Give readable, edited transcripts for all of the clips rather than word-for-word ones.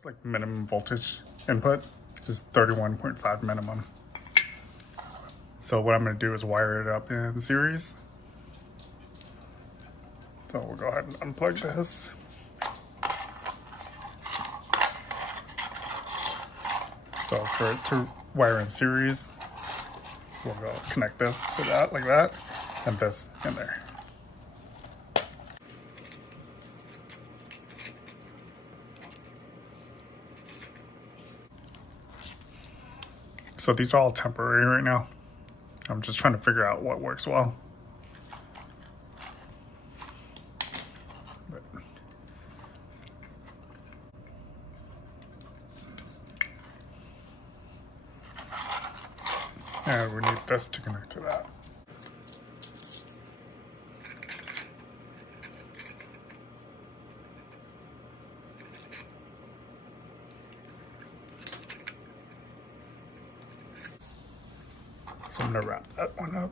It's like minimum voltage input, is 31.5 minimum. So what I'm going to do is wire it up in series. So we'll go ahead and unplug this. So for it to wire in series, we'll go connect this to that like that, and this in there. So these are all temporary right now. I'm just trying to figure out what works well. And we need this to connect to that. So I'm gonna wrap that one up.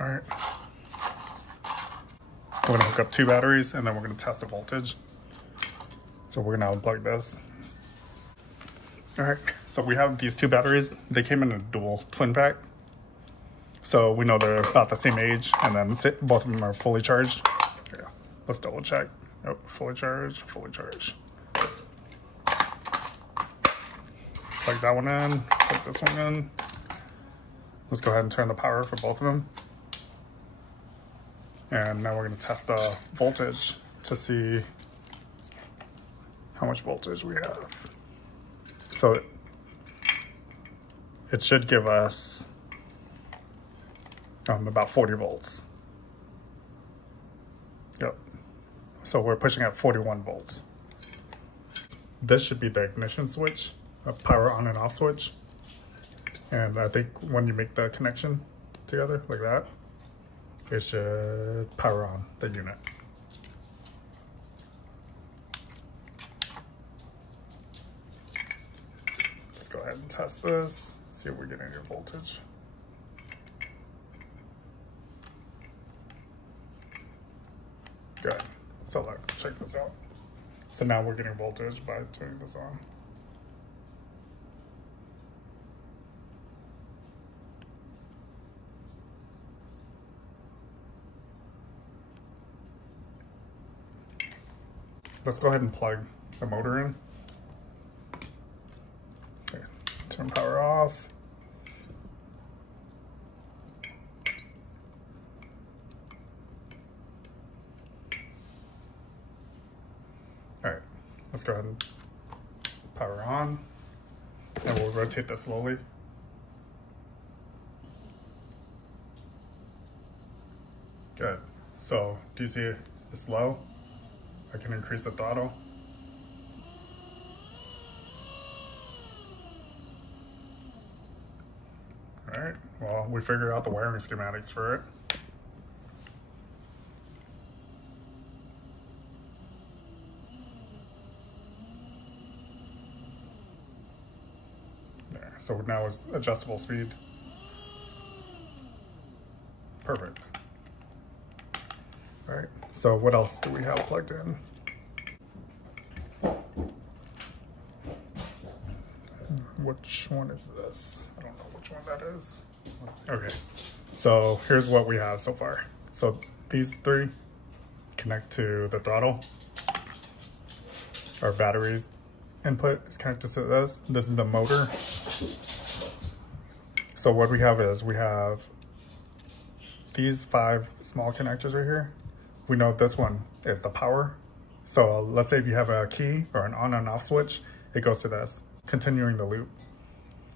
All right. We're gonna hook up 2 batteries and then we're gonna test the voltage. So we're gonna unplug this. All right, so we have these 2 batteries. They came in a dual twin pack. So we know they're about the same age, and then both of them are fully charged. Yeah, let's double check. Oh, fully charged, fully charged. Plug that one in, plug this one in. Let's go ahead and turn the power for both of them. And now we're gonna test the voltage to see how much voltage we have. So it should give us about 40 volts. Yep. So we're pushing at 41 volts. This should be the ignition switch, a power on and off switch. And I think when you make the connection together like that, it should power on the unit. Let's go ahead and test this, see if we get any voltage. Good. So look, check this out. So now we're getting voltage by turning this on. Let's go ahead and plug the motor in. Okay, turn power off. All right, let's go ahead and power on, and we'll rotate this slowly. Good. So, do you see it's low? I can increase the throttle. All right, well, we figured out the wiring schematics for it. There, so now it's adjustable speed. Perfect. All right, so what else do we have plugged in? Which one is this? I don't know which one that is. Okay, so here's what we have so far. So these 3 connect to the throttle. Our batteries input is connected to this. This is the motor. So what we have is we have these 5 small connectors right here. We know this one is the power. So let's say if you have a key or an on and off switch, it goes to this, continuing the loop.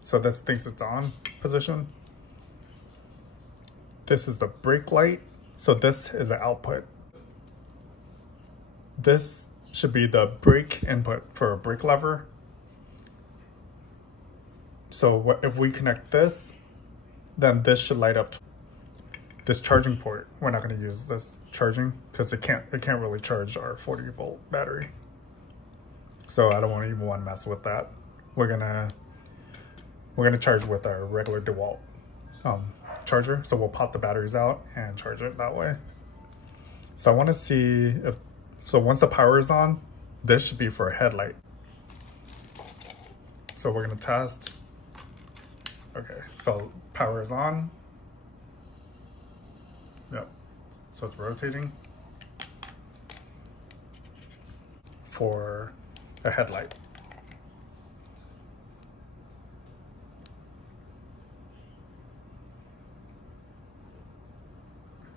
So this thinks it's on position. This is the brake light. So this is the output. This should be the brake input for a brake lever. So if we connect this, then this should light up. This charging port, we're not going to use this charging because it can't really charge our 40-volt battery. So I don't even want to mess with that. We're going to we're gonna charge with our regular Dewalt charger. So we'll pop the batteries out and charge it that way. So I wanna see if, so once the power is on, this should be for a headlight. So we're gonna test. Okay, so power is on. Yep, so it's rotating for a headlight.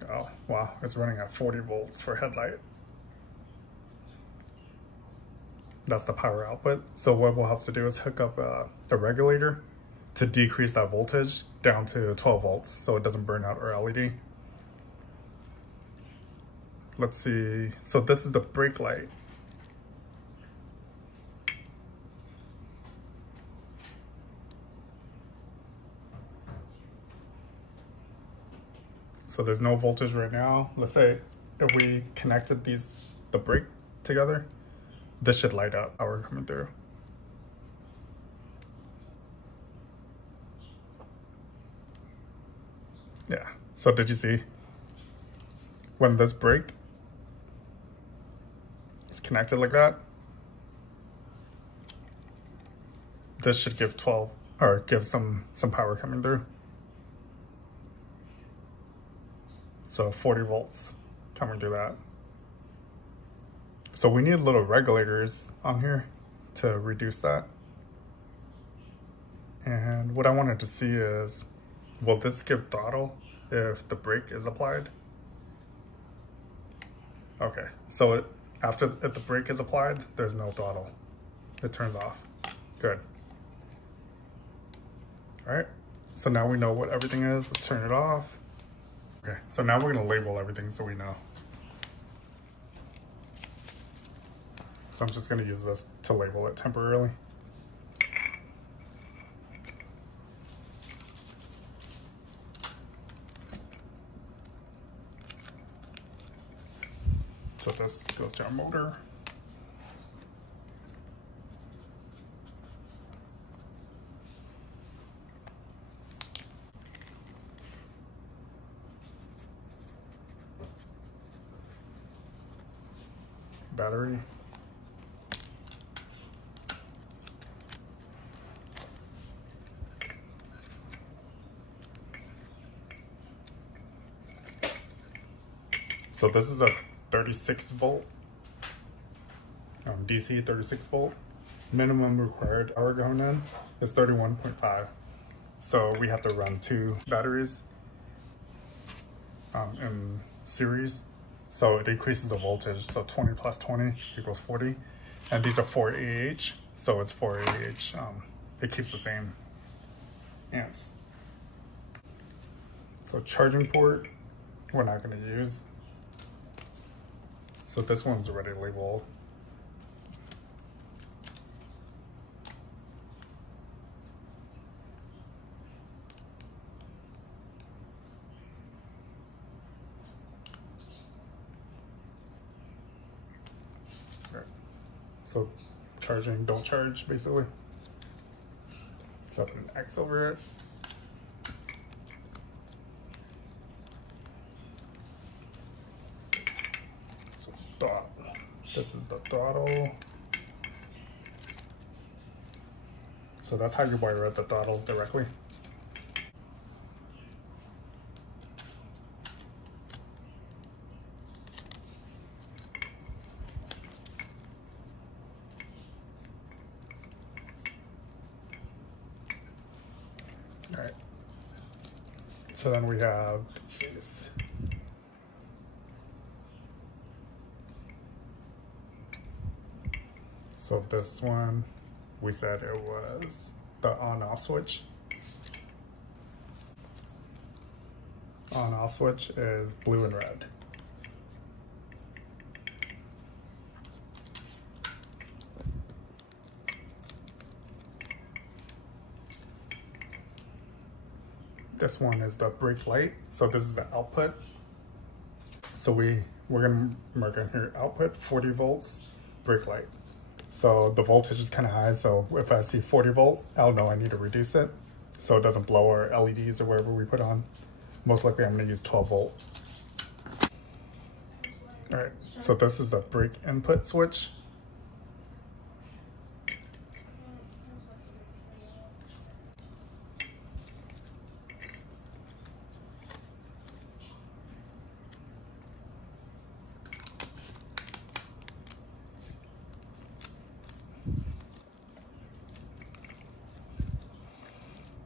Oh, wow, it's running at 40 volts for headlight. That's the power output. So what we'll have to do is hook up the regulator to decrease that voltage down to 12 volts so it doesn't burn out our LED. Let's see, so this is the brake light. So there's no voltage right now. Let's say if we connected the brake together, this should light up, power coming through. Yeah, so did you see? When this brake is connected like that, this should give 12, or give some power coming through. So 40 volts coming through that. So we need little regulators on here to reduce that. And what I wanted to see is, will this give throttle if the brake is applied? Okay, so if the brake is applied, there's no throttle. It turns off. Good. All right, so now we know what everything is. Let's turn it off. Okay, so now we're gonna label everything so we know. So I'm just gonna use this to label it temporarily. So this goes to our motor. Battery. So this is a 36 volt, DC 36 volt. Minimum required power going in is 31.5. So we have to run 2 batteries in series. So it increases the voltage. So 20 plus 20 equals 40. And these are 4 AH, so it's 4 AH. It keeps the same amps. So charging port, we're not gonna use. So this one's already labeled. So charging, don't charge, basically. So I put an X over it. So this is the throttle. So that's how you wire up the throttles directly. All right, so then we have this. So this one, we said it was the on-off switch. On-off switch is blue and red. This one is the brake light. So this is the output. So we're gonna mark on here output 40 volts brake light. So the voltage is kind of high. So if I see 40 volt, I'll know I need to reduce it. so it doesn't blow our LEDs or wherever we put on. Most likely I'm gonna use 12 volt. All right, so this is a brake input switch.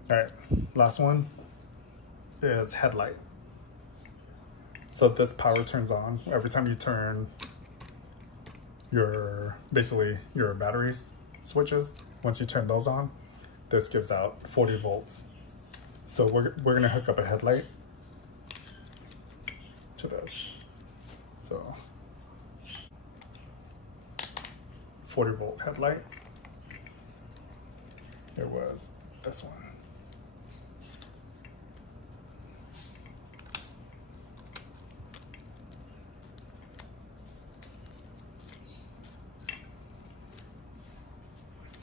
All right, last one is headlight. So this power turns on every time you turn basically your batteries switches. Once you turn those on, this gives out 40 volts. So we're gonna hook up a headlight to this. So 40 volt headlight. It was this one.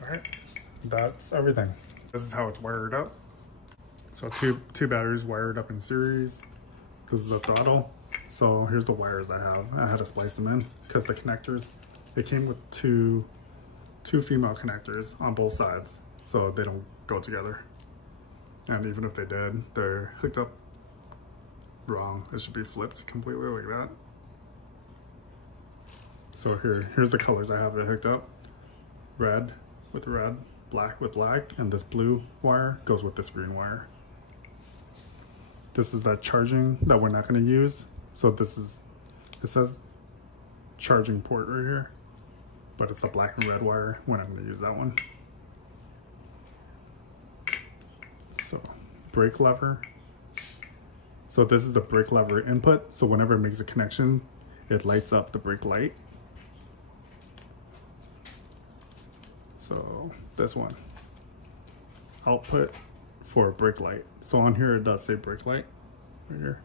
All right, that's everything. This is how it's wired up. So two batteries wired up in series. This is the throttle. So here's the wires I have. I had to splice them in because the connectors, it came with two female connectors on both sides, so they don't go together. And even if they did, they're hooked up wrong. It should be flipped completely like that. So here's the colors I have it hooked up. Red with red, black with black, and this blue wire goes with this green wire. This is that charging that we're not going to use. So it says charging port right here, but it's a black and red wire. We're not going to use that one. So brake lever. So this is the brake lever input. So whenever it makes a connection, it lights up the brake light. So this one, output for brake light. So on here it does say brake light right here,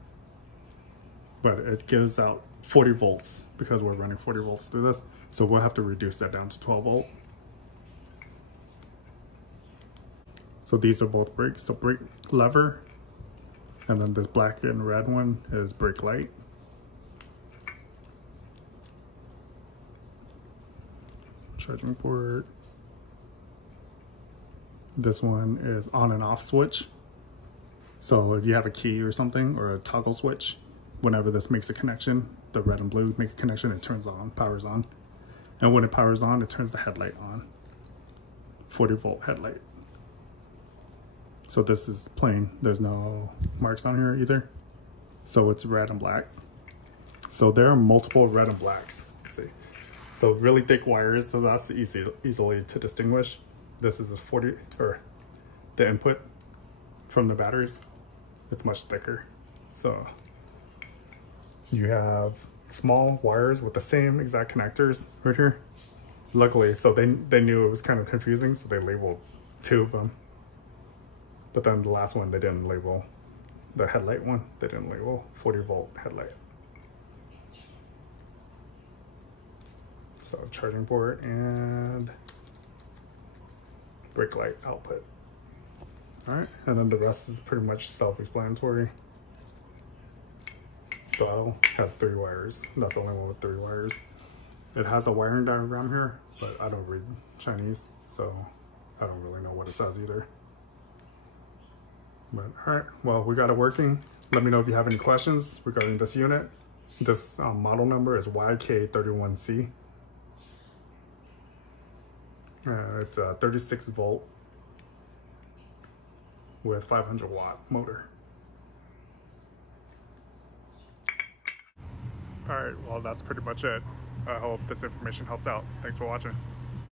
but it gives out 40 volts because we're running 40 volts through this. So we'll have to reduce that down to 12 volt. So these are both brakes. So brake lever, and then this black and red one is brake light. Charging port. This one is on and off switch. So if you have a key or something, or a toggle switch, whenever this makes a connection, the red and blue make a connection, it turns on, powers on. And when it powers on, it turns the headlight on. 40 volt headlight. So this is plain, there's no marks on here either. So it's red and black. So there are multiple red and blacks, let's see. So really thick wires, so that's easily to distinguish. This is a 40, or the input from the batteries. It's much thicker. So you have small wires with the same exact connectors right here. Luckily, so they knew it was kind of confusing, so they labeled two of them. But then the last one, they didn't label. The headlight one, they didn't label 40 volt headlight. So charging port and brake light output. All right, and then the rest is pretty much self-explanatory. Throttle has 3 wires. That's the only one with 3 wires. It has a wiring diagram here, but I don't read Chinese, so I don't really know what it says either. But all right, well, we got it working. Let me know if you have any questions regarding this unit. This model number is YK31C. It's a 36 volt with 500 watt motor. All right, well, that's pretty much it. I hope this information helps out. Thanks for watching.